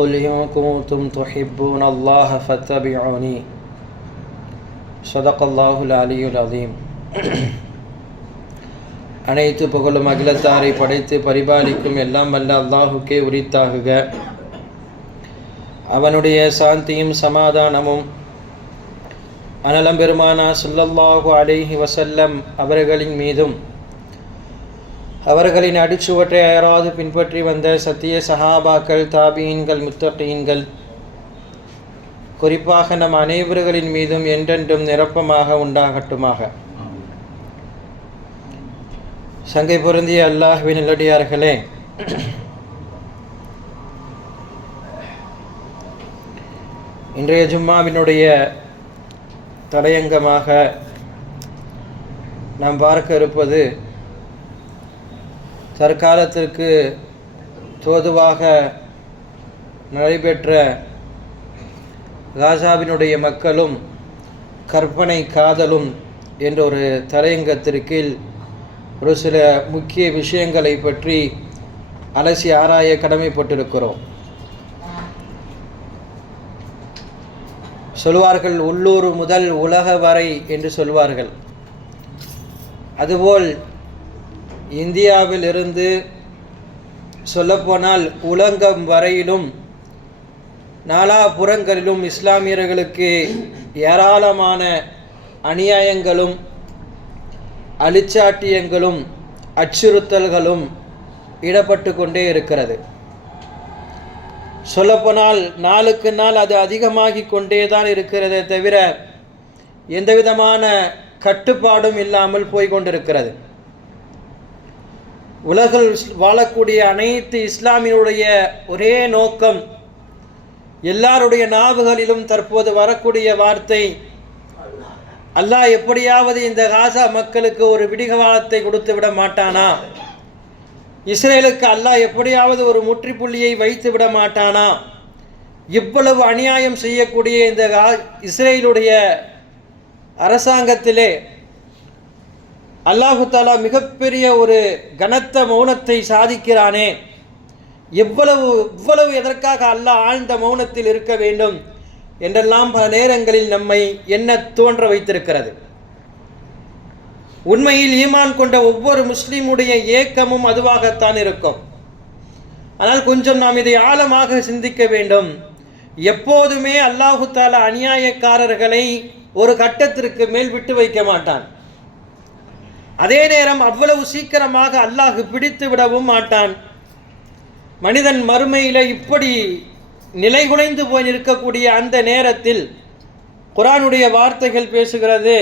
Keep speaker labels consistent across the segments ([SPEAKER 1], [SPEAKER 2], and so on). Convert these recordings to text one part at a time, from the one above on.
[SPEAKER 1] قل إن كنتم تحبون الله فاتبعوني صدق الله العلي العظيم அனைத்து புகழும் அகிலத்தாரை படைத்து பரிபாலிக்கும் எல்லாம் வல்ல அல்லாஹுக்கே உரித்தாகுக அவனுடைய சாந்தியும் சமாதானமும் அனலம் பெருமானா சுல்லல்லாஹு அலைஹி வசல்லம் அவர்களின் மீதும் அவர்களின் அடிச்சுவற்றை அயராது பின்பற்றி வந்த சத்திய சஹாபாக்கள் தாபீன்கள் முத்தகீன்கள் குறிப்பாக நம் அனைவர்களின் மீதும் என்றென்றும் நிரப்பமாக உண்டாகட்டுமாக. சங்கை பொருந்திய அல்லாஹ்வின் நல்லடியார்களே இன்றைய ஜும்மாவினுடைய தலையங்கமாக நாம் பார்க்க இருப்பது தற்காலத்திற்கு தோதுவாக நடைபெற்ற ராஜாவினுடைய மக்களும் கற்பனை காதலும் என்ற ஒரு தலையங்கத்திற்கு ஒரு சில முக்கிய விஷயங்களை பற்றி அலசி ஆராய கடமைப்பட்டிருக்கிறோம். சொல்வார்கள் உள்ளூர் முதல் உலக வரை என்று சொல்வார்கள். அதுபோல் இந்தியாவில் இருந்து சொல்லப்போனால் உலகம் வரையிலும் நாலாபுறங்களிலும் இஸ்லாமியர்களுக்கு ஏராளமான அநியாயங்களும் அழிச்சாட்டியங்களும் அச்சுறுத்தல்களும் இடப்பட்டு கொண்டே இருக்கிறது. சொல்லப்போனால் நாளுக்கு நாள் அது அதிகமாகி கொண்டே தான் இருக்கிறதே தவிர எந்தவிதமான கட்டுப்பாடும் இல்லாமல் போய்கொண்டிருக்கிறது உலகில் வாழக்கூடிய அனைத்து இஸ்லாமியனுடைய ஒரே நோக்கம் எல்லாருடைய நாவுகளிலும் தற்போது வரக்கூடிய வார்த்தை அல்லாஹ் எப்படியாவது இந்த காசா மக்களுக்கு ஒரு விடிகவாலத்தை கொடுத்து விட மாட்டானா? இஸ்ரேலுக்கு அல்லாஹ் எப்படியாவது ஒரு முற்றுப்புள்ளியை வைத்து விட மாட்டானா? இவ்வளவு அநியாயம் செய்யக்கூடிய இந்த இஸ்ரேலுடைய அரசாங்கத்திலே அல்லாஹு தாலா மிகப்பெரிய ஒரு கனத்த மௌனத்தை சாதிக்கிறானே. எவ்வளவு இவ்வளவு எதற்காக அல்லாஹ் ஆழ்ந்த மௌனத்தில் இருக்க வேண்டும் என்றெல்லாம் பல நேரங்களில் நம்மை என்ன தோன்ற வைத்திருக்கிறது. உண்மையில் ஈமான் கொண்ட ஒவ்வொரு முஸ்லீமுடைய ஏக்கமும் அதுவாகத்தான் இருக்கும். ஆனால் கொஞ்சம் நாம் இதை ஆழமாக சிந்திக்க வேண்டும். எப்போதுமே அல்லாஹு தாலா அநியாயக்காரர்களை ஒரு கட்டத்திற்கு மேல் விட்டு வைக்க மாட்டான். அதே நேரம் அவ்வளவு சீக்கிரமாக அல்லாஹ் பிடித்து விடவும் மாட்டான். மனிதன் மறுமையில் இப்படி நிலைகுலைந்து போய் நிற்கக்கூடிய அந்த நேரத்தில் குரானுடைய வார்த்தைகள் பேசுகிறது.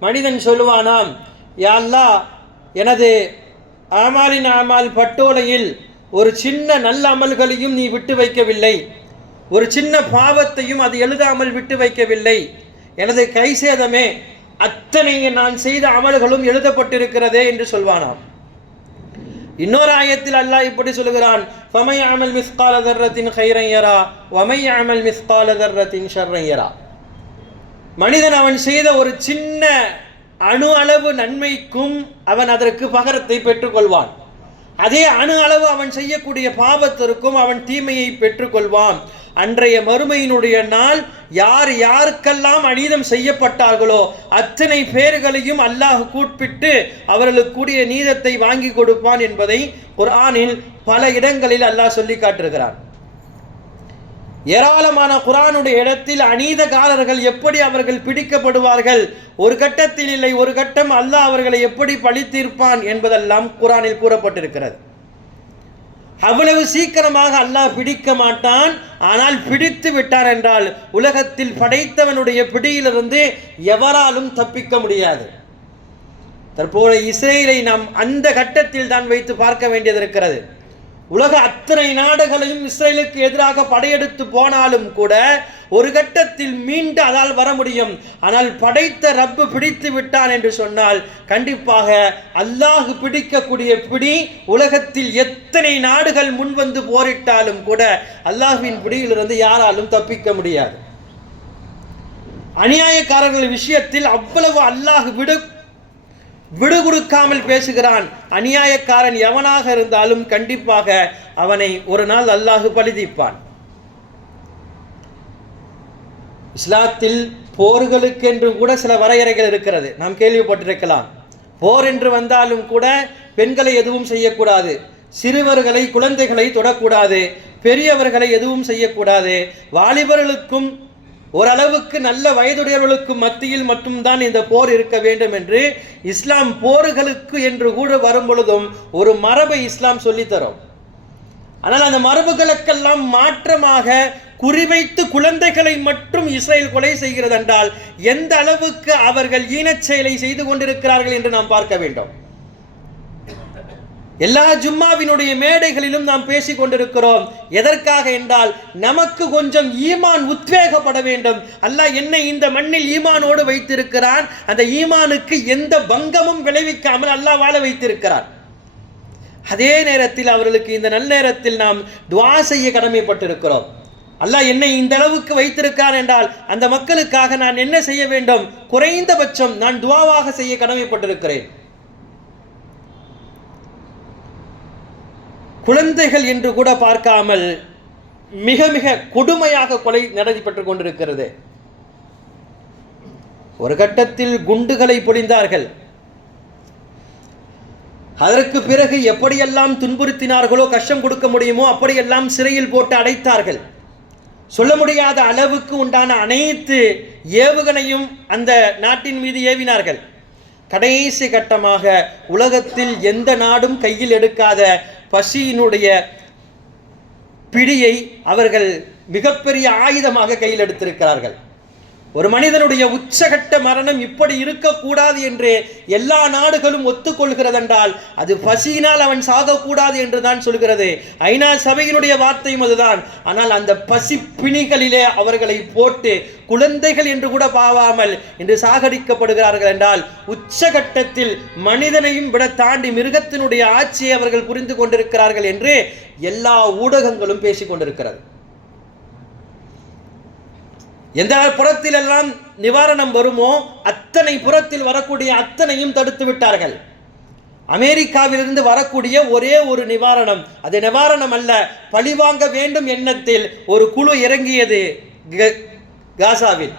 [SPEAKER 1] மனிதன் சொல்லுவானாம் யாழ்லா எனது ஆமாலின் ஆமால் பட்டோலையில் ஒரு சின்ன நல்ல அமல்களையும் நீ விட்டு வைக்கவில்லை. ஒரு சின்ன பாவத்தையும் அது எழுதாமல் விட்டு வைக்கவில்லை. எனது கை சேதமே அத்தனை நான் செய்த அமல்களும் எழுதப்பட்டிருக்கிறதே என்று சொல்வானாம். இன்னொரு ஆயத்தில் அல்லாஹ் இப்படி சொல்லுகிறான் ஃபமை அமல் மிஸ்கால தர்ரத்தின் ஹைரையரா வமை அமல் மிஸ்கால தர்ரத்தின் ஷர்ரையரா மனிதன் அவன் செய்த ஒரு சின்ன அணு அளவு நன்மைக்கும் அவன் அதற்கு பகரத்தை பெற்றுக்கொள்வான். அதே அணு அளவு அவன் செய்யக்கூடிய பாவத்திற்கும் அவன் தீமையை பெற்றுக்கொள்வான். அன்றைய மறுமையினுடைய நாள் யார் யாருக்கெல்லாம் அநீதம் செய்யப்பட்டார்களோ அத்தனை பேர்களையும் அல்லாஹ் கூட்பிட்டு அவர்களுக்கு கூடிய நீதத்தை வாங்கி கொடுப்பான் என்பதை குர்ஆனில் பல இடங்களில் அல்லாஹ் சொல்லி காட்டுகிறான் ஏராளமான குரானுடைய இடத்தில் அநீதகாரர்கள் எப்படி அவர்கள் பிடிக்கப்படுவார்கள்? ஒரு கட்டத்தில் இல்லை ஒரு கட்டம் அல்லாஹ் அவர்களை எப்படி பழித்தீர்ப்பான் என்பதெல்லாம் குரானில் கூறப்பட்டிருக்கிறது. அவ்வளவு சீக்கிரமாக அல்லாஹ் பிடிக்க மாட்டான் ஆனால் பிடித்து விட்டான் என்றால் உலகத்தில் படைத்தவனுடைய பிடியிலிருந்து எவராலும் தப்பிக்க முடியாது. தற்போது இஸ்ரேலை நாம் அந்த கட்டத்தில் தான் வைத்து பார்க்க வேண்டியது இருக்கிறது. உலக அத்தனை நாடுகளையும் இஸ்ரேலுக்கு எதிராக படையெடுத்து போனாலும் கூட ஒரு கட்டத்தில் மீண்டு அதால் வர முடியும். ஆனால் படைத்த ரப்பு பிடித்து விட்டான் என்று சொன்னால் கண்டிப்பாக அல்லாஹு பிடிக்கக்கூடிய பிடி உலகத்தில் எத்தனை நாடுகள் முன்வந்து போரிட்டாலும் கூட அல்லாஹுவின் பிடியிலிருந்து யாராலும் தப்பிக்க முடியாது. அநியாயக்காரர்கள் விஷயத்தில் அவ்வளவு அல்லாஹ் விடு விடுகொடுக்காமல் பேசுகிறான். அநியாயக்காரன் எவனாக இருந்தாலும் கண்டிப்பாக அவனை ஒரு நாள் அல்லாஹ் பழுதிப்பான் இஸ்லாத்தில் போர்களுக்கென்றும் கூட சில வரையறைகள் இருக்கிறது. நாம் கேள்விப்பட்டிருக்கலாம். போர் என்று வந்தாலும் கூட பெண்களை எதுவும் செய்யக்கூடாது. சிறுவர்களை குழந்தைகளை தொடக்கூடாது. பெரியவர்களை எதுவும் செய்யக்கூடாது. வாலிபர்களுக்கும் ஓரளவுக்கு நல்ல வயதுடையவர்களுக்கு மத்தியில் மட்டும்தான் இந்த போர் இருக்க வேண்டும் என்று இஸ்லாம் போர்களுக்கு என்று கூட வரும் பொழுதும் ஒரு மரபை இஸ்லாம் சொல்லித்தரும். ஆனால் அந்த மரபுகளுக்கெல்லாம் மாற்றமாக குறிவைத்து குழந்தைகளை மட்டும் இஸ்ரேல் கொலை செய்கிறது என்றால் எந்த அளவுக்கு அவர்கள் ஈனச் செயலை செய்து கொண்டிருக்கிறார்கள் என்று நாம் பார்க்க வேண்டும். எல்லா ஜும்மாவினுடைய மேடைகளிலும் நாம் பேசிக் கொண்டிருக்கிறோம். எதற்காக என்றால் நமக்கு கொஞ்சம் ஈமான் உத்வேகப்பட வேண்டும். அல்லாஹ் என்னை இந்த மண்ணில் ஈமானோடு வைத்திருக்கிறான். அந்த ஈமானுக்கு எந்த பங்கமும் விளைவிக்காமல் அல்லாஹ் வாழ வைத்திருக்கிறான். அதே நேரத்தில் அவர்களுக்கு இந்த நல்நேரத்தில் நாம் துவா செய்ய கடமைப்பட்டிருக்கிறோம். அல்லாஹ் என்னை இந்த அளவுக்கு வைத்திருக்கார் என்றால் அந்த மக்களுக்காக நான் என்ன செய்ய வேண்டும்? குறைந்தபட்சம் நான் துவாவாக செய்ய கடமைப்பட்டிருக்கிறேன். குழந்தைகள் என்று கூட பார்க்காமல் மிக மிக கொடுமையாக கொலை நடைபெற்று கொண்டிருக்கிறது. ஒரு கட்டத்தில் குண்டுகளை பொழிந்தார்கள். அதற்கு பிறகு எப்படியெல்லாம் துன்புறுத்தினார்களோ கஷ்டம் கொடுக்க முடியுமோ அப்படியெல்லாம் சிறையில் போட்டு அடைத்தார்கள். சொல்ல முடியாத அளவுக்கு உண்டான அனைத்து ஏவுகணையும் அந்த நாட்டின் மீது ஏவினார்கள். கடைசி கட்டமாக உலகத்தில் எந்த நாடும் கையில் எடுக்காத பசியினுடைய பிடியை அவர்கள் மிகப்பெரிய ஆயுதமாக கையில் எடுத்திருக்கிறார்கள். ஒரு மனிதனுடைய உச்சகட்ட மரணம் இப்படி இருக்கக்கூடாது என்று எல்லா நாடுகளும் ஒத்துக்கொள்கிறதென்றால் அது பசியினால் அவன் சாகக்கூடாது என்று தான் சொல்கிறது. ஐநா சபையினுடைய வார்த்தையும் அதுதான். ஆனால் அந்த பசி பிணிகளிலே அவர்களை போட்டு குழந்தைகள் என்று கூட பாவாமல் இன்று சாகடிக்கப்படுகிறார்கள் என்றால் உச்சகட்டத்தில் மனிதனையும் விட தாண்டி மிருகத்தினுடைய ஆட்சியை அவர்கள் புரிந்து கொண்டிருக்கிறார்கள் என்று எல்லா ஊடகங்களும் பேசிக்கொண்டிருக்கிறது. எந்த புறத்திலெல்லாம் நிவாரணம் வருமோ அத்தனை புறத்தில் வரக்கூடிய அத்தனையும் தடுத்து விட்டார்கள். அமெரிக்காவிலிருந்து வரக்கூடிய ஒரே ஒரு நிவாரணம். அது நிவாரணம் அல்ல பழிவாங்க வேண்டும் எண்ணத்தில் ஒரு குழு இறங்கியது க- காசாவில்.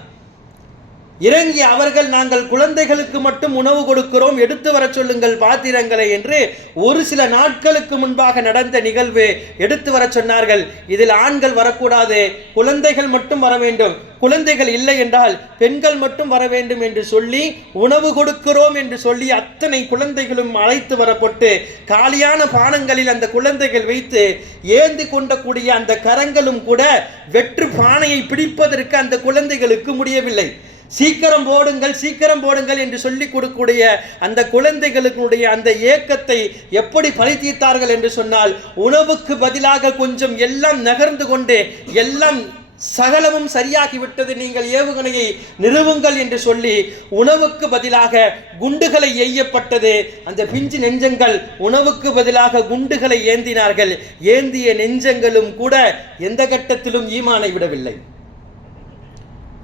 [SPEAKER 1] இறங்கி அவர்கள் நாங்கள் குழந்தைகளுக்கு மட்டும் உணவு கொடுக்கிறோம் எடுத்து வரச் சொல்லுங்கள் பாத்திரங்களை என்று ஒரு சில நாட்களுக்கு முன்பாக நடந்த நிகழ்வு எடுத்து வரச் சொன்னார்கள். இதில் ஆண்கள் வரக்கூடாது குழந்தைகள் மட்டும் வர வேண்டும். குழந்தைகள் இல்லை என்றால் பெண்கள் மட்டும் வர வேண்டும் என்று சொல்லி உணவு கொடுக்கிறோம் என்று சொல்லி அத்தனை குழந்தைகளும் அழைத்து வரப்பட்டு காலியான பானங்களில் அந்த குழந்தைகள் வைத்து ஏந்தி கொண்டக்கூடிய அந்த கரங்களும் கூட வெற்று பானையை பிடிப்பதற்கு அந்த குழந்தைகளுக்கு முடியவில்லை. சீக்கிரம் போடுங்கள் சீக்கிரம் போடுங்கள் என்று சொல்லிக் கொடுக்கக்கூடிய அந்த குழந்தைகளுடைய அந்த ஏக்கத்தை எப்படி பழி தீர்த்தார்கள் என்று சொன்னால் உணவுக்கு பதிலாக கொஞ்சம் எல்லாம் நகர்ந்து கொண்டு எல்லாம் சகலமும் சரியாகிவிட்டது நீங்கள் ஏவுகணையை நிறுவுங்கள் என்று சொல்லி உணவுக்கு பதிலாக குண்டுகளை எய்யப்பட்டது. அந்த பிஞ்சு நெஞ்சங்கள் உணவுக்கு பதிலாக குண்டுகளை ஏந்தினார்கள். ஏந்திய நெஞ்சங்களும் கூட எந்த கட்டத்திலும் ஈமானை விடவில்லை.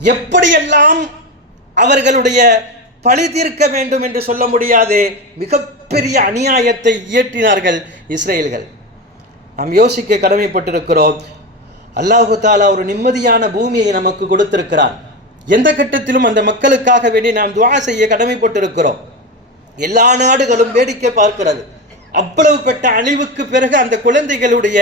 [SPEAKER 1] எப்படியெல்லாம் அவர்களுடைய பழி தீர்க்க வேண்டும் என்று சொல்ல முடியாது மிகப்பெரிய அநியாயத்தை இயற்றினார்கள் இஸ்ரேல்கள். நாம் யோசிக்க கடமைப்பட்டிருக்கிறோம். அல்லாஹு தாலா ஒரு நிம்மதியான பூமியை நமக்கு கொடுத்திருக்கிறான். எந்த கட்டத்திலும் அந்த மக்களுக்காக வேண்டி நாம் துவா செய்ய கடமைப்பட்டிருக்கிறோம். எல்லா நாடுகளும் வேடிக்கை பார்க்கிறது. அவ்வளவு பெற்ற அழிவுக்கு பிறகு அந்த குழந்தைகளுடைய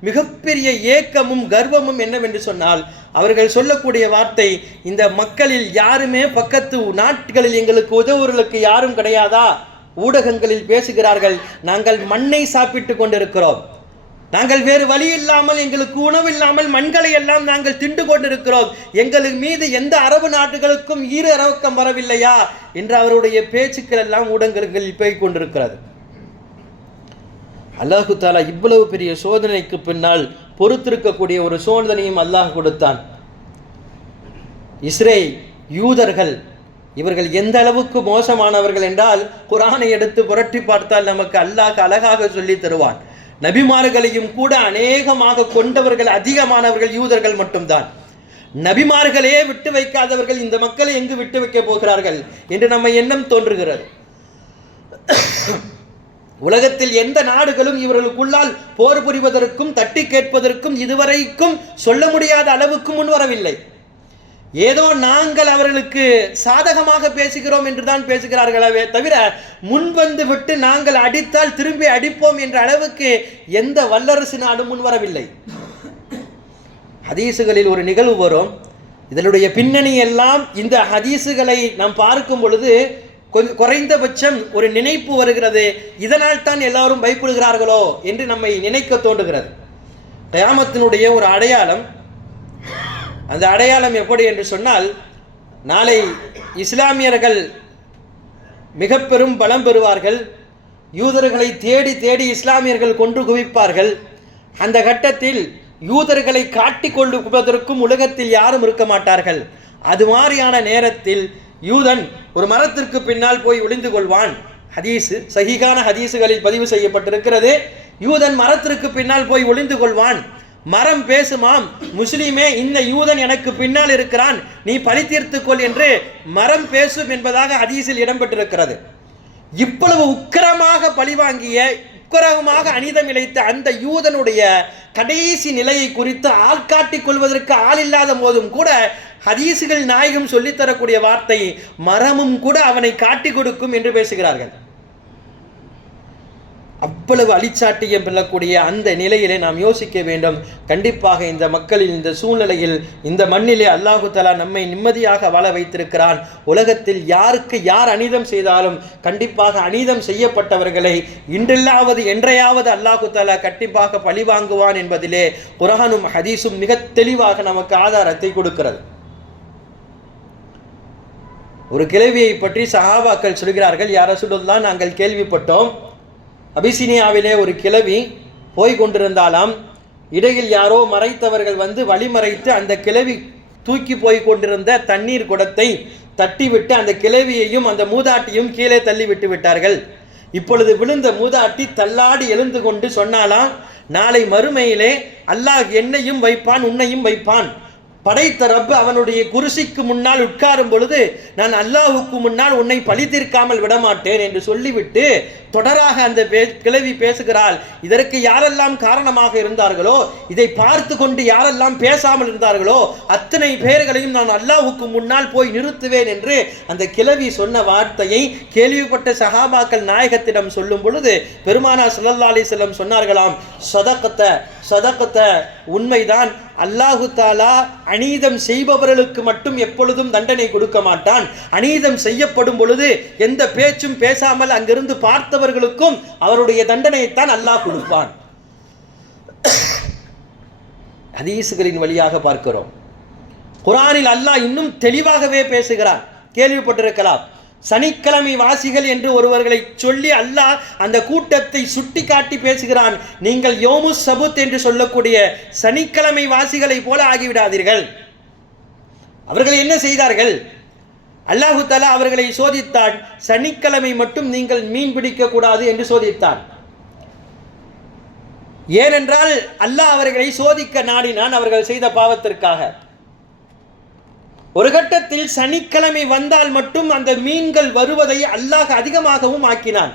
[SPEAKER 1] மிகப்பெரிய ஏக்கமும் கர்வமும் என்னவென்று சொன்னால் அவர்கள் சொல்லக்கூடிய வார்த்தை இந்த மக்களில் யாருமே பக்கத்து நாட்களில் எங்களுக்கு உதவுவர்களுக்கு யாரும் கிடையாதா? ஊடகங்களில் பேசுகிறார்கள் நாங்கள் மண்ணை சாப்பிட்டு கொண்டிருக்கிறோம். நாங்கள் வேறு வழி இல்லாமல் எங்களுக்கு உணவு இல்லாமல் மண்களை எல்லாம் நாங்கள் திண்டு கொண்டிருக்கிறோம். எங்களுக்கு மீது எந்த அரபு நாடுகளுக்கும் ஈர அரவக்கம் வரவில்லையா? என்று அவருடைய பேச்சுக்கள் எல்லாம் ஊடகங்களில் போய் கொண்டிருக்கிறது. அல்லாஹு தாலா இவ்வளவு பெரிய சோதனைக்கு பின்னால் பொறுத்திருக்கக்கூடிய ஒரு சோதனையும் அல்லாஹ் கொடுத்தான். இஸ்ரே யூதர்கள் இவர்கள் எந்த அளவுக்கு மோசமானவர்கள் என்றால் குரானை எடுத்து புரட்டி பார்த்தால் நமக்கு அல்லாஹ் அழகாக சொல்லி தருவான். நபிமார்களையும் கூட அநேகமாக கொண்டவர்கள் அதிகமானவர்கள் யூதர்கள் மட்டும்தான். நபிமார்களே விட்டு வைக்காதவர்கள் இந்த மக்களை எங்கு விட்டு வைக்க போகிறார்கள் என்று நம்ம எண்ணம் தோன்றுகிறது. உலகத்தில் எந்த நாடுகளும் இவர்களுக்குள்ளால் போர் புரிவதற்கும் தட்டி கேட்பதற்கும் இதுவரைக்கும் சொல்ல முடியாத அளவுக்கு முன்வரவில்லை ஏதோ நாங்கள் அவர்களுக்கு சாதகமாக பேசுகிறோம் என்றுதான் பேசுகிறார்களே தவிர முன்வந்து விட்டு நாங்கள் அடித்தால் திரும்பி அடிப்போம் என்ற அளவுக்கு எந்த வல்லரசு நாடும் முன்வரவில்லை ஹதீசுகளில் ஒரு நிகழ்வு வரும். இதனுடைய பின்னணி எல்லாம் இந்த ஹதீசுகளை நாம் பார்க்கும் பொழுது கொஞ்சம் குறைந்தபட்சம் ஒரு நினைப்பு வருகிறது. இதனால் தான் எல்லாரும் பயப்படுகிறார்களோ என்று நம்மை நினைக்க தோன்றுகிறது. கயாமத்தினுடைய ஒரு அடையாளம் அந்த அடையாளம் எப்படி என்று சொன்னால் நாளை இஸ்லாமியர்கள் மிக பெரும் பலம் பெறுவார்கள். யூதர்களை தேடி தேடி இஸ்லாமியர்கள் கொன்று குவிப்பார்கள். அந்த கட்டத்தில் யூதர்களை காட்டிக் கொள்வதற்கும் உலகத்தில் யாரும் இருக்க மாட்டார்கள். அது மாதிரியான நேரத்தில் யூதன் ஒரு மரத்திற்கு பின்னால் போய் ஒளிந்து கொள்வான். ஹதீஸு சகிகான ஹதீஸுகளில் பதிவு செய்யப்பட்டிருக்கிறது. யூதன் மரத்திற்கு பின்னால் போய் ஒளிந்து கொள்வான். மரம் பேசுமாம். முஸ்லீமே இந்த யூதன் எனக்கு பின்னால் இருக்கிறான். நீ பழி தீர்த்துக்கொள் என்று மரம் பேசும் என்பதாக ஹதீஸில் இடம்பெற்றிருக்கிறது. இவ்வளவு உக்கிரமாக பழிவாங்கிய குக்கரகமாக அனிதம் இழைத்த அந்த யூதனுடைய கடைசி நிலையை குறித்து ஆள் காட்டிக் கொள்வதற்கு ஆள் இல்லாத போதும் கூட ஹதீசுகள் நாயகம் சொல்லித்தரக்கூடிய வார்த்தை மரமும் கூட அவனை காட்டிக் கொடுக்கும் என்று பேசுகிறார்கள். அவ்வளவு அழிச்சாட்டியம் பெறக்கூடிய அந்த நிலையிலே நாம் யோசிக்க வேண்டும். கண்டிப்பாக இந்த மக்களில் இந்த சூழ்நிலையில் இந்த மண்ணிலே அல்லாஹு தலா நம்மை நிம்மதியாக வாழ வைத்திருக்கிறான். உலகத்தில் யாருக்கு யார் அநீதம் செய்தாலும் கண்டிப்பாக அநீதம் செய்யப்பட்டவர்களை இன்றில்லாவது என்றையாவது அல்லாஹு தலா கண்டிப்பாக பழி வாங்குவான் என்பதிலே குரானும் ஹதீஸும் மிக தெளிவாக நமக்கு ஆதாரத்தை கொடுக்கிறது. ஒரு கிழவியை பற்றி சஹாபாக்கள் சொல்கிறார்கள் யார சொல்லுதான் நாங்கள் கேள்விப்பட்டோம். அபிசினியாவிலே ஒரு கிழவி போய் கொண்டிருந்தாலாம் இடையில் யாரோ மறைத்தவர்கள் வந்து வழிமறைத்து அந்த கிழவி தூக்கி போய் கொண்டிருந்த தண்ணீர் குடத்தை தட்டிவிட்டு அந்த கிழவியையும் அந்த மூதாட்டியும் கீழே தள்ளி விட்டு விட்டார்கள். இப்பொழுது விழுந்த மூதாட்டி தள்ளாடி எழுந்து கொண்டு சொன்னாலாம் நாளை மறுமையிலே அல்லாஹ் என்னையும் வைப்பான் உன்னையும் வைப்பான். படைத்த ரப்பு அவனுடைய குருசிக்கு முன்னால் உட்காரும் பொழுது நான் அல்லாஹுக்கு முன்னால் உன்னை பழி தீர்க்காமல் விடமாட்டேன் என்று சொல்லிவிட்டு தொடராக அந்த பே கிழவி பேசுகிறாள். இதற்கு யாரெல்லாம் காரணமாக இருந்தார்களோ இதை பார்த்து கொண்டு யாரெல்லாம் பேசாமல் இருந்தார்களோ அத்தனை பேர்களையும் நான் அல்லாஹுக்கு முன்னால் போய் நிறுத்துவேன் என்று அந்த கிழவி சொன்ன வார்த்தையை கேள்விப்பட்ட சஹாபாக்கள் நாயகத்திடம் சொல்லும் பொழுது பெருமானா சுல்லா அலி செல்லம் சொன்னார்களாம் சதக்கத்தை சதக்கத்தை உண்மைதான் அல்லாஹு தாலா அநீதம் செய்பவர்களுக்கு மட்டும் எப்பொழுதும் தண்டனை கொடுக்க மாட்டான். அநீதம் செய்யப்படும் பொழுது எந்த பேச்சும் பேசாமல் அங்கிருந்து பார்த்தவர்களுக்கும் அவருடைய தண்டனையைத்தான் அல்லாஹ் கொடுப்பான். ஹதீசுகளின் வழியாக பார்க்கிறோம். குரானில் அல்லாஹ் இன்னும் தெளிவாகவே பேசுகிறான். கேள்விப்பட்டிருக்கலாம். சனிக்கிழமை வாசிகள் என்று ஒருவர்களை சொல்லி அல்லாஹ் அந்த கூட்டத்தை சுட்டி காட்டி பேசுகிறான். நீங்கள் யோமு சபுத் என்று சொல்லக்கூடிய சனிக்கிழமை வாசிகளை போல ஆகிவிடாதீர்கள். அவர்கள் என்ன செய்தார்கள்? அல்லாஹு தலா அவர்களை சோதித்தான். சனிக்கிழமை மட்டும் நீங்கள் மீன் பிடிக்கக்கூடாது என்று சோதித்தான். ஏனென்றால் அல்லாஹ் அவர்களை சோதிக்க நாடினான் அவர்கள் செய்த பாவத்திற்காக. ஒரு கட்டத்தில் சனிக்கிழமை வந்தால் மட்டும் அந்த மீன்கள் வருவதை அல்லாஹ் அதிகமாகவும் ஆக்கினான்.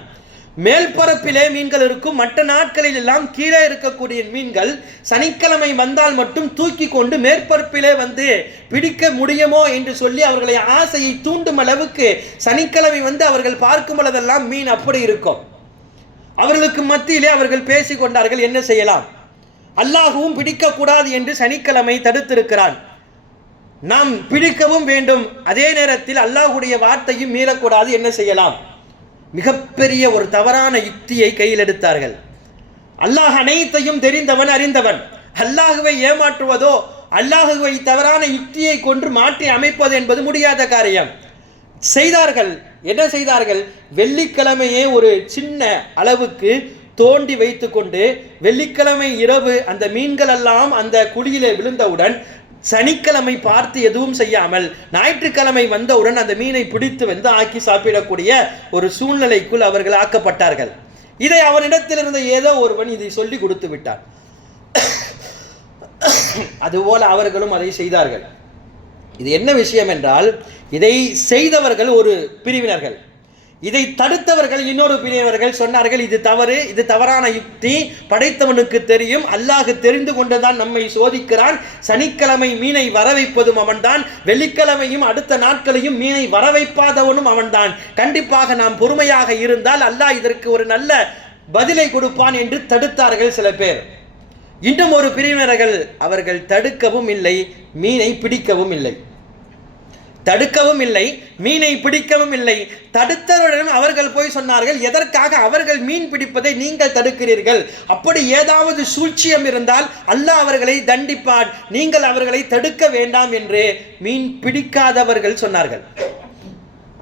[SPEAKER 1] மேல்பரப்பிலே மீன்கள் இருக்கும் மற்ற நாட்களில் எல்லாம் கீழே இருக்கக்கூடிய மீன்கள் சனிக்கிழமை வந்தால் மட்டும் தூக்கி கொண்டு மேற்பரப்பிலே வந்து பிடிக்க முடியுமோ என்று சொல்லி அவர்களை ஆசையை தூண்டும் அளவுக்கு சனிக்கிழமை வந்து அவர்கள் பார்க்கும் பொழுதெல்லாம் மீன் அப்படி இருக்கும். அவர்களுக்கு மத்தியிலே அவர்கள் பேசிக்கொண்டார்கள் என்ன செய்யலாம்? அல்லாஹுவும் பிடிக்கக்கூடாது என்று சனிக்கிழமை தடுத்திருக்கிறான். நாம் பிடிக்கவும் வேண்டும். அதே நேரத்தில் அல்லாஹுடைய வார்த்தையும் மீறக்கூடாது. என்ன செய்யலாம்? மிகப்பெரிய ஒரு தவறான யுக்தியை கையில் எடுத்தார்கள். அல்லாஹ் அனைத்தையும் தெரிந்தவன் அறிந்தவன். அல்லாஹுவை ஏமாற்றுவதோ அல்லாஹுவை தவறான யுக்தியை கொன்று மாற்றி அமைப்பது என்பது முடியாத காரியம். செய்தார்கள். என்ன செய்தார்கள்? வெள்ளிக்கிழமையே ஒரு சின்ன அளவுக்கு தோண்டி வைத்துக்கொண்டு வெள்ளிக்கிழமை இரவு அந்த மீன்கள் எல்லாம் அந்த குழியிலே விழுந்தவுடன் சனிக்கிழமை பார்த்து எதுவும் செய்யாமல் ஞாயிற்றுக்கிழமை வந்தவுடன் அந்த மீனை பிடித்து வந்து ஆக்கி சாப்பிடக்கூடிய ஒரு சூழ்நிலைக்குள் அவர்கள் ஆக்கப்பட்டார்கள். இதை அவனிடத்தில் இருந்த ஏதோ ஒருவன் இதை சொல்லி கொடுத்து விட்டான். அதுபோல அவர்களும் அதை செய்தார்கள். இது என்ன விஷயம் என்றால் இதை செய்தவர்கள் ஒரு பிரிவினர்கள். இதை தடுத்தவர்கள் இன்னொரு பெரியவர்கள் சொன்னார்கள் இது தவறு இது தவறான யுக்தி. படைத்தவனுக்கு தெரியும் அல்லாஹ் தெரிந்து கொண்டுதான் நம்மை சோதிக்கிறான். சனிக்கிழமை மீனை வர வைப்பதும் அவன்தான். வெள்ளிக்கிழமையும் அடுத்த நாட்களையும் மீனை வர வைப்பாதவனும் அவன்தான். கண்டிப்பாக நாம் பொறுமையாக இருந்தால் அல்லாஹ் இதற்கு ஒரு நல்ல பதிலை கொடுப்பான் என்று தடுத்தார்கள் சில பேர். இன்னும் ஒரு பிரிவினர்கள் அவர்கள் தடுக்கவும் இல்லை மீனை பிடிக்கவும் இல்லை. தடுக்கவும் இல்லை மீனை பிடிக்கவும் இல்லை. தடுத்தவரிடம் அவர்கள் போய் சொன்னார்கள் எதற்காக அவர்கள் மீன் பிடிப்பதை நீங்கள் தடுக்கிறீர்கள்? அப்படி ஏதாவது சூழ்ச்சியம் இருந்தால் அல்லாஹ் அவர்களை தண்டிப்பான் நீங்கள் அவர்களை தடுக்க வேண்டாம் என்று மீன் பிடிக்காதவர்கள் சொன்னார்கள்.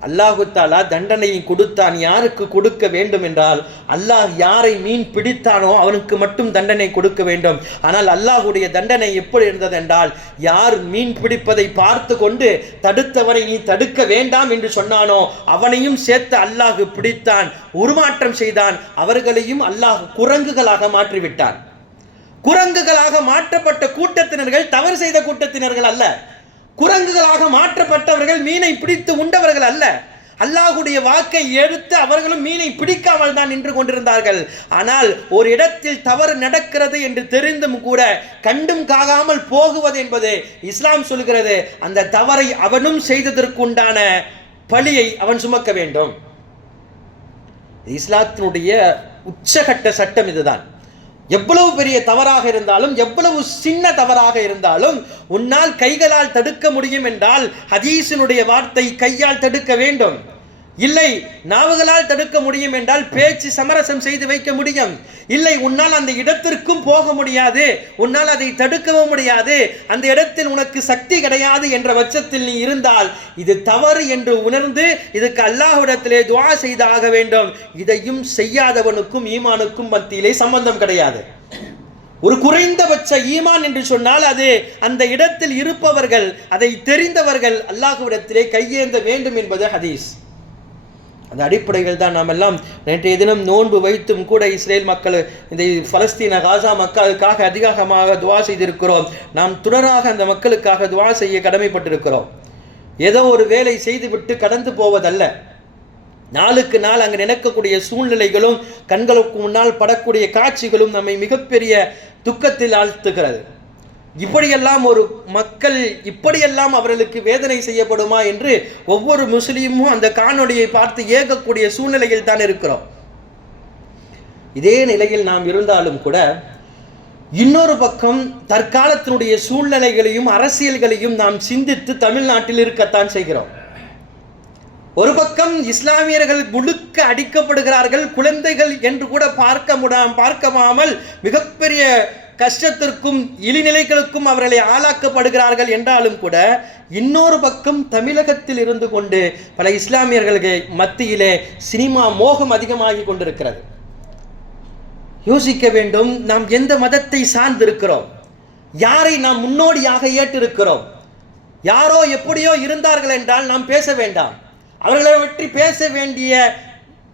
[SPEAKER 1] அல்லாஹுத்தாலா தண்டனையை கொடுத்தான். யாருக்கு கொடுக்க வேண்டும் என்றால் அல்லாஹ் யாரை மீன் பிடித்தானோ அவனுக்கு மட்டும் தண்டனை கொடுக்க வேண்டும். ஆனால் அல்லாஹுடைய தண்டனை எப்படி இருந்தது என்றால் யார் மீன் பிடிப்பதை பார்த்து கொண்டு தடுத்தவனை நீ தடுக்க வேண்டாம் என்று சொன்னானோ அவனையும் சேர்த்து அல்லாஹு பிடித்தான் உருமாற்றம் செய்தான் அவர்களையும் அல்லாஹ் குரங்குகளாக மாற்றிவிட்டான். குரங்குகளாக மாற்றப்பட்ட கூட்டத்தினர்கள் தவறு செய்த கூட்டத்தினர்கள் அல்ல. குரங்குகளாக மாற்றப்பட்டவர்கள் மீனை பிடித்து உண்டவர்கள் அல்ல. அல்லாஹுடைய வாக்கை எடுத்து அவர்களும் மீனை பிடிக்காமல் தான் நின்று கொண்டிருந்தார்கள். ஆனால் ஒரு இடத்தில் தவறு நடக்கிறது என்று தெரிந்தும் கூட கண்டும் காகாமல் போகுவது என்பது இஸ்லாம் சொல்கிறது. அந்த தவறை அவனும் செய்ததற்குண்டான பழியை அவன் சுமக்க வேண்டும். இஸ்லாத்தினுடைய உச்சகட்ட சட்டம் இதுதான். எவ்வளவு பெரிய தவறாக இருந்தாலும் எவ்வளவு சின்ன தவறாக இருந்தாலும் உன்னால் கைகளால் தடுக்க முடியும் என்றால் ஹதீஸினுடைய வார்த்தை கையால் தடுக்க வேண்டும். இல்லை நாவுகளால் தடுக்க முடியும் என்றால் பேச்சு சமரசம் செய்து வைக்க முடியும். இல்லை உன்னால் அந்த இடத்திற்கும் போக முடியாது. உன்னால் அதை தடுக்கவும் முடியாது. அந்த இடத்தில் உனக்கு சக்தி கிடையாது என்ற பட்சத்தில் நீ இருந்தால் இது தவறு என்று உணர்ந்து இதுக்கு அல்லாஹ்விடத்திலே துவா செய்து ஆக வேண்டும். இதையும் செய்யாதவனுக்கும் ஈமானுக்கும் மத்தியிலே சம்பந்தம் கிடையாது. ஒரு குறைந்தபட்ச ஈமான் என்று சொன்னால் அது அந்த இடத்தில் இருப்பவர்கள் அதை தெரிந்தவர்கள் அல்லாஹுவிடத்திலே கையேந்த வேண்டும் என்பது ஹதீஸ். அந்த அடிப்படைகள் தான் நாம் எல்லாம் நேற்றைய தினம் நோன்பு வைத்தும் கூட இஸ்ரேல் மக்கள் இந்த பலஸ்தீன காசா மக்களுக்காக அதிகமாக துவா செய்திருக்கிறோம். நாம் தொடராக அந்த மக்களுக்காக துவா செய்ய கடமைப்பட்டிருக்கிறோம். ஏதோ ஒரு வேலை செய்துவிட்டு கடந்து போவதல்ல. நாளுக்கு நாள் அங்கு நினைக்கக்கூடிய சூழ்நிலைகளும் கண்களுக்கு முன்னால் படக்கூடிய காட்சிகளும் நம்மை மிகப்பெரிய துக்கத்தில் ஆழ்த்துகிறது. இப்படியெல்லாம் ஒரு மக்கள் இப்படியெல்லாம் அவர்களுக்கு வேதனை செய்யப்படுமா என்று ஒவ்வொரு முஸ்லீமும் அந்த காணொடியை பார்த்து ஏகக்கூடிய சூழ்நிலையில் தான் இருக்கிறோம். இதே நிலையில் நாம் இருந்தாலும் கூட இன்னொரு பக்கம் தற்காலத்தினுடைய சூழ்நிலைகளையும் அரசியல்களையும் நாம் சிந்தித்து தமிழ்நாட்டில் இருக்கத்தான் செய்கிறோம். ஒரு பக்கம் இஸ்லாமியர்கள் முழுக்க அடிக்கப்படுகிறார்கள் குழந்தைகள் என்று கூட பார்க்க முடாம் பார்க்கமாமல் மிகப்பெரிய கஷ்டத்திற்கும் இழிநிலைகளுக்கும் அவர்களை ஆளாக்கப்படுகிறார்கள் என்றாலும் கூட இன்னொரு பக்கம் தமிழகத்தில் இருந்து கொண்டு பல இஸ்லாமியர்களுக்கு மத்தியிலே சினிமா மோகம் அதிகமாகி கொண்டிருக்கிறது. யோசிக்க வேண்டும் நாம் எந்த மதத்தை சார்ந்திருக்கிறோம்? யாரை நாம் முன்னோடியாக ஏற்றிருக்கிறோம்? யாரோ எப்படியோ இருந்தார்கள் என்றால் நாம் பேச வேண்டாம். அவர்களை பற்றி பேச வேண்டிய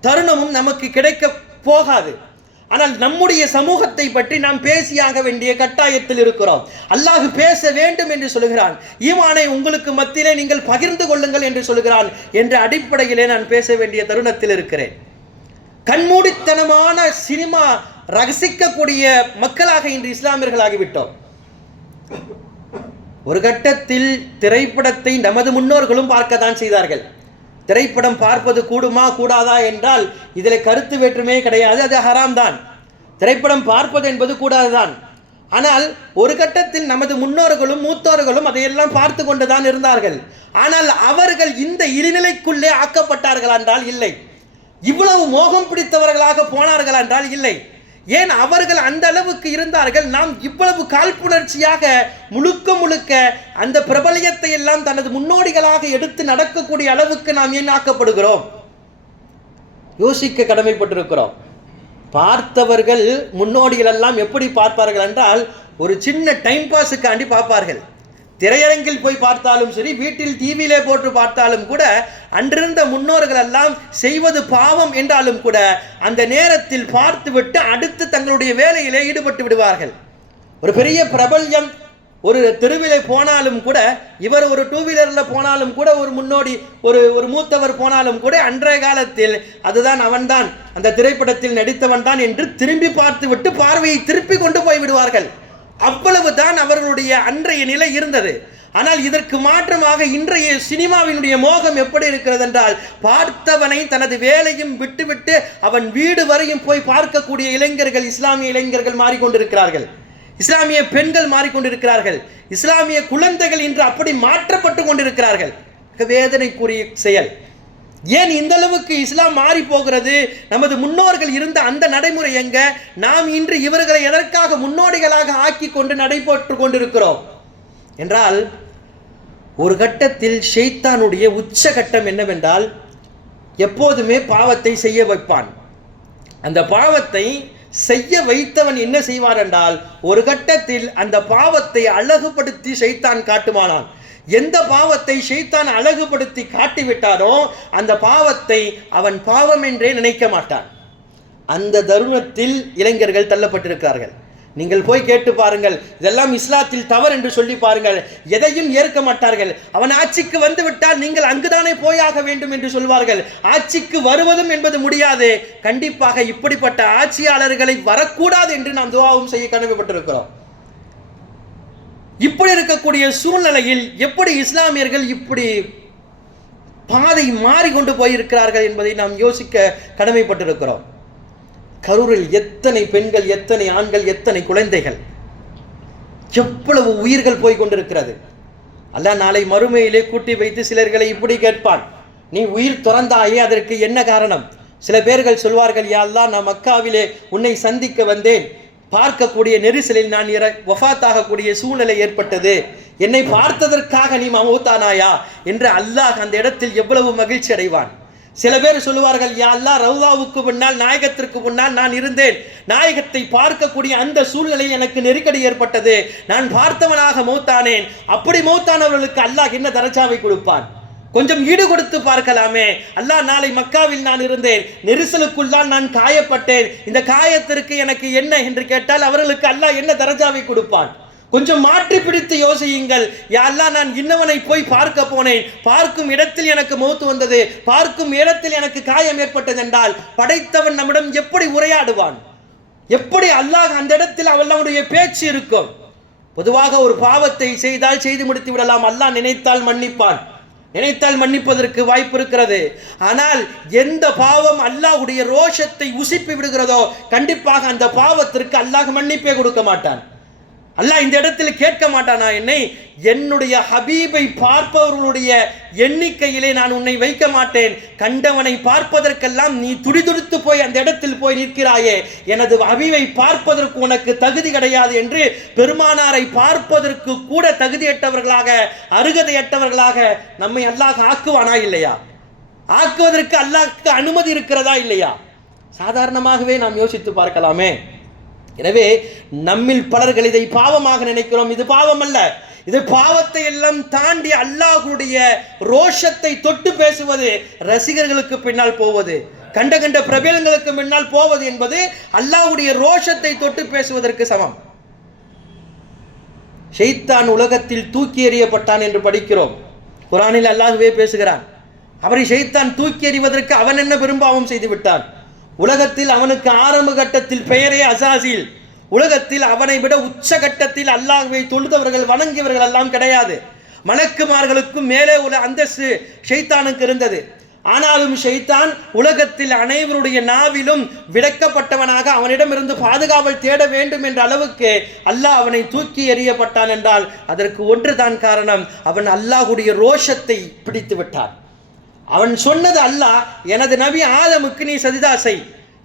[SPEAKER 1] தருணமும் நமக்கு கிடைக்க போகாது. ஆனால் நம்முடைய சமூகத்தை பற்றி நாம் பேசியாக வேண்டிய கட்டாயத்தில் இருக்கிறோம். அல்லாஹு பேச வேண்டும் என்று சொல்கிறான் ஈமானை உங்களுக்கு மத்தியிலே நீங்கள் பகிர்ந்து கொள்ளுங்கள் என்று சொல்கிறான் என்ற அடிப்படையிலே நான் பேச வேண்டிய தருணத்தில் இருக்கிறேன். கண்மூடித்தனமான சினிமா ரகசிக்கக்கூடிய மக்களாக இன்று இஸ்லாமியர்கள் ஆகிவிட்டோம் ஒரு கட்டத்தில் திரைப்படத்தை நமது முன்னோர்களும் பார்க்கத்தான் செய்தார்கள். திரைப்படம் பார்ப்பது கூடுமா கூடாதா என்றால் இதில் கருத்து வேற்றுமே கிடையாது அது ஹராம் தான் திரைப்படம் பார்ப்பது என்பது கூடாதுதான். ஆனால் ஒரு கட்டத்தில் நமது முன்னோர்களும் மூத்தோர்களும் அதையெல்லாம் பார்த்து கொண்டுதான் இருந்தார்கள். ஆனால் அவர்கள் இந்த இருநிலைக்குள்ளே ஆக்கப்பட்டார்கள் என்றால் இல்லை. இவ்வளவு மோகம் பிடித்தவர்களாக போனார்கள் என்றால் இல்லை. ஏன் அவர்கள் அந்த அளவுக்கு இருந்தார்கள்? நாம் இவ்வளவு காழ்ப்புணர்ச்சியாக முழுக்க முழுக்க அந்த பிரபலியத்தை எல்லாம் தனது முன்னோடிகளாக எடுத்து நடக்கக்கூடிய அளவுக்கு நாம் ஏன் ஆக்கப்படுகிறோம்? யோசிக்க கடமைப்பட்டிருக்கிறோம். பார்த்தவர்கள் முன்னோடிகள் எல்லாம் எப்படி பார்ப்பார்கள் என்றால் ஒரு சின்ன டைம் பாஸுக்காண்டி பார்ப்பார்கள். திரையரங்கில் போய் பார்த்தாலும் சரி வீட்டில் டிவியிலே போட்டு பார்த்தாலும் கூட அன்றிருந்த முன்னோர்கள் எல்லாம் செய்வது பாவம் என்றாலும் கூட அந்த நேரத்தில் பார்த்துவிட்டு அடுத்து தங்களுடைய வேலையிலே ஈடுபட்டு விடுவார்கள். ஒரு பெரிய பிரபல்யம் ஒரு தெருவிலே போனாலும் கூட இவர் ஒரு டூ வீலரில் போனாலும் கூட ஒரு முன்னோடி ஒரு ஒரு மூத்தவர் போனாலும் கூட அன்றைய காலத்தில் அதுதான் அவன்தான். அந்த திரைப்படத்தில் நடித்தவன் தான் என்று திரும்பி பார்த்துவிட்டு பார்வையை திருப்பி கொண்டு போய் விடுவார்கள். அவ்வளவுதான் அவர்களுடைய அன்றைய நிலை இருந்தது. ஆனால் இதற்கு மாற்றமாக இன்றைய சினிமாவினுடைய மோகம் எப்படி இருக்கிறது என்றால் பார்த்தவனை தனது வேலையும் விட்டுவிட்டு அவன் வீடு வரையும் போய் பார்க்கக்கூடிய இளைஞர்கள் இஸ்லாமிய இளைஞர்கள் மாறிக்கொண்டிருக்கிறார்கள். இஸ்லாமிய பெண்கள் மாறிக்கொண்டிருக்கிறார்கள். இஸ்லாமிய குழந்தைகள் இன்று அப்படி மாற்றப்பட்டு கொண்டிருக்கிறார்கள். வேதனைக்குரிய செயல். ஏன் இந்த அளவுக்கு இஸ்லாம் மாறி போகிறது? நமது முன்னோர்கள் இருந்த அந்த நடைமுறை எங்க? நாம் இன்று இவர்களை எதற்காக முன்னோடிகளாக ஆக்கி கொண்டு நடைபெற்று கொண்டிருக்கிறோம்? என்றால் ஒரு கட்டத்தில் ஷெய்தானுடைய உச்சகட்டம் என்னவென்றால் எப்போதுமே பாவத்தை செய்ய வைப்பான். அந்த பாவத்தை செய்ய வைத்தவன் என்ன செய்வார் என்றால் ஒரு கட்டத்தில் அந்த பாவத்தை அழகுபடுத்தி ஷைத்தான் காட்டுமானான். எந்த பாவத்தை ஷைத்தான் அழகுபடுத்தி காட்டிவிட்டாரோ அந்த பாவத்தை அவன் பாவம் என்றே நினைக்க மாட்டான். அந்த தருணத்தில் இளைஞர்கள் தள்ளப்பட்டிருக்கிறார்கள். நீங்கள் போய் கேட்டு பாருங்கள். இதெல்லாம் இஸ்லாத்தில் தவறு என்று சொல்லி பாருங்கள். எதையும் ஏற்க மாட்டார்கள். அவன் ஆட்சிக்கு வந்து விட்டால் நீங்கள் அங்குதானே போயாக வேண்டும் என்று சொல்வார்கள். ஆட்சிக்கு வருவதும் என்பது முடியாது. கண்டிப்பாக இப்படிப்பட்ட ஆட்சியாளர்களை வரக்கூடாது என்று நாம் துவாவும் செய்ய கடமைப்பட்டிருக்கிறோம் இப்படி இருக்கக்கூடிய சூழ்நிலையில் எப்படி இஸ்லாமியர்கள் இப்படி பாதை மாறிக்கொண்டு போயிருக்கிறார்கள் என்பதை நாம் யோசிக்க கடமைப்பட்டிருக்கிறோம். கரூரில் எத்தனை பெண்கள் எத்தனை ஆண்கள் எத்தனை குழந்தைகள் எவ்வளவு உயிர்கள் போய் கொண்டிருக்கிறது. நாளை மறுமையிலே கூட்டி வைத்து சிலர்களை இப்படி கேட்பான். நீ உயிர் துறந்தாயே அதற்கு என்ன காரணம்? சில பேர்கள் சொல்வார்கள் யாழ்லா நான் மக்காவிலே உன்னை சந்திக்க வந்தேன். பார்க்கக்கூடிய நெரிசலில் நான் இற வஃபாத்தாகக்கூடிய சூழ்நிலை ஏற்பட்டது. என்னை பார்த்ததற்காக நீ மமூத்தானாயா? என்று அல்லாஹ் அந்த இடத்தில் எவ்வளவு மகிழ்ச்சி அடைவான். சில பேர் சொல்லுவார்கள் யா அல்லாஹ் ரவுதாவுக்கு முன்னால் நாயகத்திற்கு முன்னால் நான் இருந்தேன். நாயகத்தை பார்க்கக்கூடிய அந்த சூழ்நிலை எனக்கு நெருக்கடி ஏற்பட்டது. நான் பார்த்தவனாக மௌத்தானேன். அப்படி மௌத்தானவர்களுக்கு அல்லாஹ் என்ன தரச்சாவை கொடுப்பான்? கொஞ்சம் ஈடு கொடுத்து பார்க்கலாமே. அல்லாஹ் நாளை மக்காவில் நான் இருந்தேன். நெரிசலுக்குள்தான் நான் காயப்பட்டேன். இந்த காயத்திற்கு எனக்கு என்ன என்று கேட்டால் அவர்களுக்கு அல்லாஹ் என்ன தரஜாவை கொடுப்பான்? கொஞ்சம் மாற்றி பிடித்து யோசியுங்கள். யாரெல்லாம் நான் இன்னவனை போய் பார்க்க போனேன். பார்க்கும் இடத்தில் எனக்கு மௌத்து வந்தது. பார்க்கும் இடத்தில் எனக்கு காயம் ஏற்பட்டது என்றால் படைத்தவன் நம்மிடம் எப்படி உரையாடுவான்? எப்படி அல்லாஹ் அந்த இடத்தில் அவனுடைய பேச்சு இருக்கும்? பொதுவாக ஒரு பாவத்தை செய்தால் செய்து முடித்து விடலாம். அல்லாஹ் நினைத்தால் மன்னிப்பான். நினைத்தால் மன்னிப்பதற்கு வாய்ப்பு இருக்கிறது. ஆனால் எந்த பாவம் அல்லாஹ்வுடைய ரோஷத்தை உசிப்பி விடுகிறதோ கண்டிப்பாக அந்த பாவத்திற்கு அல்லாஹ் மன்னிப்பே கொடுக்க மாட்டான். அல்லாஹ் இந்த இடத்தில் கேட்க மாட்டானா என்னை? என்னுடைய ஹபீபை பார்ப்பவர்களுடைய எண்ணிக்கையிலே நான் உன்னை வைக்க மாட்டேன். கண்டவனை பார்ப்பதற்கெல்லாம் நீ துடிதுடித்து போய் அந்த இடத்தில் போய் நிற்கிறாயே. எனது ஹபீபை பார்ப்பதற்கு உனக்கு தகுதி கிடையாது என்று பெருமானாரை பார்ப்பதற்கு கூட தகுதியற்றவர்களாக அருகதையற்றவர்களாக நம்மை அல்லாஹ் ஆக்குவானா இல்லையா? ஆக்குவதற்கு அல்லாஹ்க்கு அனுமதி இருக்கிறதா இல்லையா? சாதாரணமாகவே நாம் யோசித்து பார்க்கலாமே. எனவே நம்மில் பலர்கள் இதை பாவமாக நினைக்கிறோம். இது பாவம் அல்ல இது பாவத்தை எல்லாம் தாண்டி அல்லாஹுடைய ரோஷத்தை தொட்டு பேசுவது ரசிகர்களுக்கு பின்னால் போவது கண்ட கண்ட பிரபலங்களுக்கு பின்னால் போவது என்பது அல்லாஹுடைய ரோஷத்தை தொட்டு பேசுவதற்கு சமம். ஷெய்தான் உலகத்தில் தூக்கி எறியப்பட்டான் என்று படிக்கிறோம். குரானில் அல்லாஹுவே பேசுகிறான். அவரை ஷெய்தான் தூக்கி எறிவதற்கு அவன் என்ன பெரும்பாவம் செய்து விட்டான்? உலகத்தில் அவனுக்கு ஆரம்ப கட்டத்தில் பெயரே அசாசில். உலகத்தில் அவனை விட உச்ச கட்டத்தில் அல்லாஹுவை தொழுதவர்கள் வணங்கியவர்கள் எல்லாம் கிடையாது. மலக்குமார்களுக்கும் மேலே உள்ள அந்தஸ்து ஷைத்தானுக்கு இருந்தது. ஆனாலும் ஷைத்தான் உலகத்தில் அனைவருடைய நாவிலும் விடக்கப்பட்டவனாக அவனிடமிருந்து பாதுகாவல் தேட வேண்டும் என்ற அளவுக்கு அல்லாஹ் அவனை தூக்கி எறியப்பட்டான் என்றால் அதற்கு ஒன்றுதான் காரணம். அவன் அல்லாஹுடைய ரோஷத்தை பிடித்து விட்டான். அவன் சொன்னது அல்லாஹ் எனது நபி ஆதமுக்கு நீ சதிதா செய்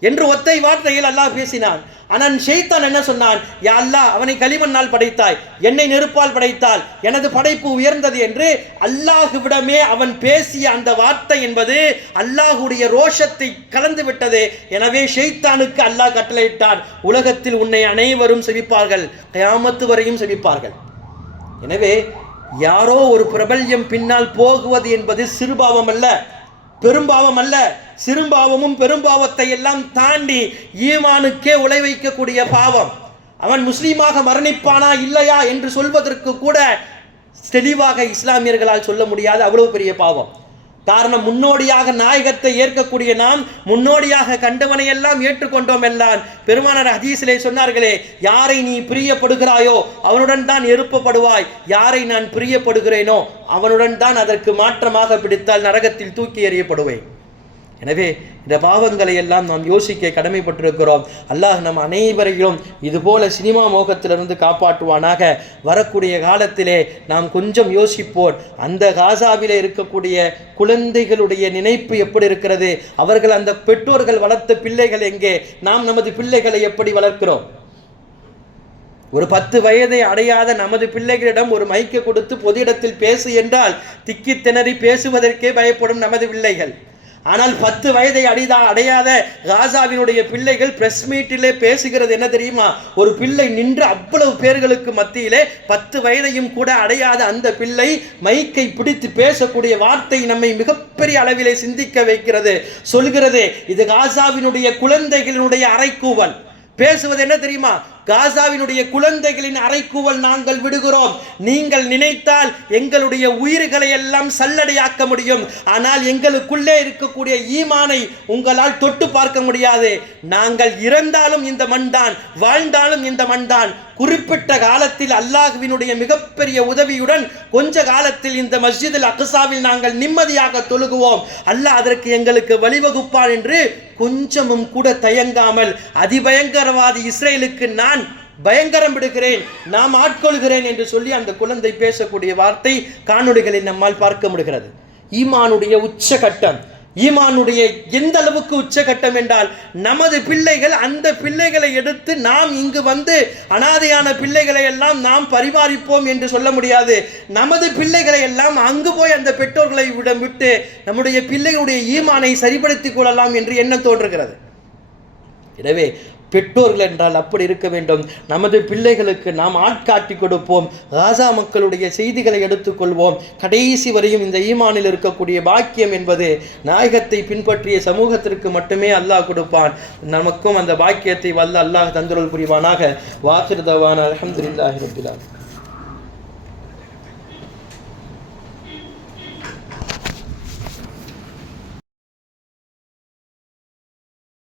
[SPEAKER 1] என்று ஒத்தை வார்த்தையில் அல்லாஹ் பேசினான். ஆனால் ஷெய்தான் என்ன சொன்னான்? யா அல்லாஹ் அவனை களிமண்ணால் படைத்தாய் என்னை நெருப்பால் படைத்தால் எனது படைப்பு உயர்ந்தது என்று அல்லாஹுவிடமே அவன் பேசிய அந்த வார்த்தை என்பது அல்லாஹுடைய ரோஷத்தை கலந்து விட்டது. எனவே ஷெய்தானுக்கு அல்லாஹ் கட்டளையிட்டான் உலகத்தில் உன்னை அனைவரும் செவிப்பார்கள் கயாமத்து வரையும் செவிப்பார்கள் எனவே யாரோ ஒரு பிரபல்யம் பின்னால் போகுவது என்பது சிறுபாவம் அல்ல பெரும்பாவம் அல்ல சிறுபாவமும் பெரும்பாவத்தை எல்லாம் தாண்டி ஈமானுக்கே உழை வைக்கக்கூடிய பாவம். அவன் முஸ்லீமாக மரணிப்பானா இல்லையா என்று சொல்வதற்கு கூட தெளிவாக இஸ்லாமியர்களால் சொல்ல முடியாத அவ்வளவு பெரிய பாவம். காரணம் முன்னோடியாக நாயகத்தை ஏற்கக்கூடிய நாம் முன்னோடியாக கண்டவனை எல்லாம் ஏற்றுக்கொண்டோம் எல்லாம் பெருமானார் ஹதீஸிலே சொன்னார்களே யாரை நீ பிரியப்படுகிறாயோ அவனுடன் தான் எழுப்பப்படுவாய். யாரை நான் பிரியப்படுகிறேனோ அவனுடன் தான் அதற்கு மாற்றமாக பிடித்தால் நரகத்தில் தூக்கி எறியப்படுவேன். எனவே இந்த பாவங்களை எல்லாம் நாம் யோசிக்க கடமைப்பட்டிருக்கிறோம். அல்லாஹ் நம் அனைவரையும் இதுபோல சினிமா மோகத்திலிருந்து காப்பாற்றுவானாக. வரக்கூடிய காலத்திலே நாம் கொஞ்சம் யோசிப்போம். அந்த காசாவிலே இருக்கக்கூடிய குழந்தைகளுடைய நினைப்பு எப்படி இருக்கிறது? அவர்கள் அந்த பெற்றோர்கள் வளர்த்த பிள்ளைகள் எங்கே? நாம் நமது பிள்ளைகளை எப்படி வளர்க்கிறோம்? ஒரு பத்து வயதை அடையாத நமது பிள்ளைகளிடம் ஒரு மைக்கை கொடுத்து பொது இடத்தில் பேசு என்றால் திக்கி திணறி பேசுவதற்கே பயப்படும் நமது பிள்ளைகள். ஆனால் பத்து வயதை அடிதா அடையாத காசாவினுடைய பிள்ளைகள் பிரஸ் மீட்டிலே பேசுகிறது என்ன தெரியுமா? ஒரு பிள்ளை நின்று அவ்வளவு பேர்களுக்கு மத்தியிலே பத்து வயதையும் கூட அடையாத அந்த பிள்ளை மைக்கை பிடித்து பேசக்கூடிய வார்த்தை நம்மை மிகப்பெரிய அளவிலே சிந்திக்க வைக்கிறது. சொல்கிறது இது காசாவினுடைய குழந்தைகளினுடைய அறைக்கூவல் பேசுவது என்ன தெரியுமா? காசாவினுடைய குழந்தைகளின் அறைக்கூவல் நாங்கள் விடுகிறோம். நீங்கள் நினைத்தால் எங்களுடைய உயிர்களை எல்லாம் சல்லடையாக்க முடியும். ஆனால் எங்களுக்குள்ளே இருக்கக்கூடிய ஈமானை உங்களால் தொட்டு பார்க்க முடியாது. நாங்கள் இறந்தாலும் இந்த மண்தான் வாழ்ந்தாலும் இந்த மண்தான். குறிப்பிட்ட காலத்தில் அல்லாஹுவினுடைய மிகப்பெரிய உதவியுடன் கொஞ்ச காலத்தில் இந்த மஸ்ஜிதில் அக்சாவில் நாங்கள் நிம்மதியாக தொழுகுவோம். அல்லாஹ் அதற்கு எங்களுக்கு வழிவகுப்பான் என்று கொஞ்சமும் கூட தயங்காமல் அதிபயங்கரவாதி இஸ்ரேலுக்கு நான் பயங்கரம் விடுகிறேன் நாம் ஆட்கொள்கிறேன் என்று சொல்லி அந்த குழந்தை பேசக்கூடிய வார்த்தை காணொலிகளை நம்மால் பார்க்க முடிகிறது. ஈமானுடைய உச்சகட்டம். ஈமானுடைய எந்த அளவுக்கு உச்சகட்டம் என்றால் நமது பிள்ளைகள் அந்த பிள்ளைகளை எடுத்து நாம் இங்கு வந்து அனாதையான பிள்ளைகளை எல்லாம் நாம் பரிமாறிப்போம் என்று சொல்ல முடியாது. நமது பிள்ளைகளை எல்லாம் அங்கு போய் அந்த பெற்றோர்களை விட விட்டு நம்முடைய பிள்ளைகளுடைய ஈமானை சரிபடுத்திக் கொள்ளலாம் என்று எண்ணம் தோன்றுகிறது. எனவே பெற்றோர்கள் என்றால் அப்படி இருக்க வேண்டும். நமது பிள்ளைகளுக்கு நாம் ஆட்காட்டி கொடுப்போம். காசா மக்களுடைய செய்திகளை எடுத்துக்கொள்வோம். கடைசி வரையும் இந்த ஈமானில் இருக்கக்கூடிய பாக்கியம் என்பது நாயகத்தை பின்பற்றிய சமூகத்திற்கு மட்டுமே அல்லாஹ் கொடுப்பான். நமக்கும் அந்த பாக்கியத்தை வல்ல அல்லாஹ் தந்துருள் புரிவானாக. வாக்கிருதவான் அலமதுல்லாஹி ரபிலான்